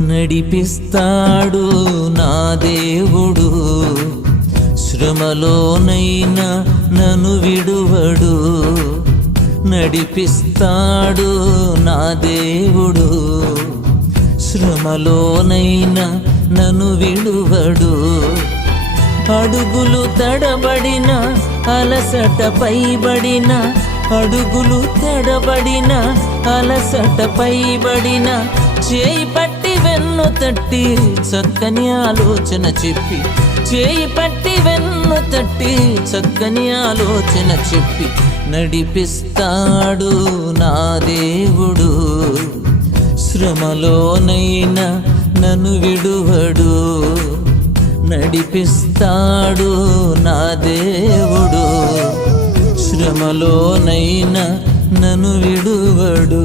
నడిపిస్తాడు నా దేవుడు, శ్రమలోనైనా నన్ను విడువడు. నడిపిస్తాడు నా దేవుడు, శ్రమలోనైనా నన్ను విడువడు. అడుగులు తడబడిన అలసట పైబడిన, అడుగులు తడబడిన అలసట పైబడిన, చేయి పట్టి వెన్ను తట్టి చక్కని ఆలోచన చెప్పి, చేయి పట్టి వెన్ను తట్టి చక్కని ఆలోచన చెప్పి నడిపిస్తాడు నా దేవుడు, శ్రమలోనైనా నన్ను విడువడు. నడిపిస్తాడు నా దేవుడు, శ్రమలోనైనా నన్ను విడువడు.